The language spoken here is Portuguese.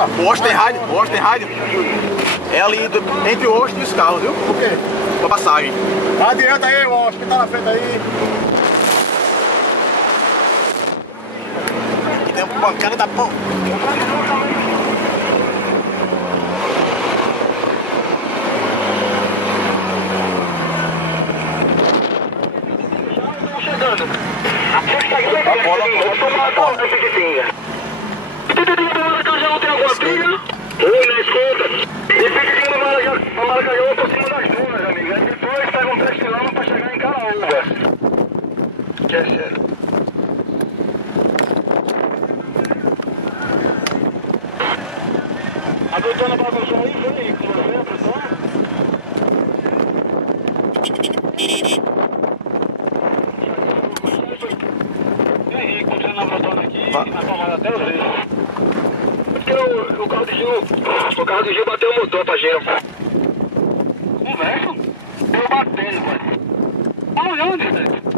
O Osto tem rádio, é ali entre o Osto e os carros, viu? Por quê? Pra passagem. Adianta aí, Osto, que tá na frente aí. Aqui tem uma bancada da porra. Chegando. A bola Maracajá tem alguma briga? Oi, na escuta. E fica aqui no Maracajá por cima das dunas, amigo. E depois pega um 3 km pra chegar em Caraúba. Que é sério. A doutora bagunçou aí, foi aí, com você, a pessoa? Henrique, continuando na brotona aqui, na tomada até os vezes. Porque o carro do Gil bateu o motor pra Gil. Conversa? Eu batendo, pai. Aonde, velho?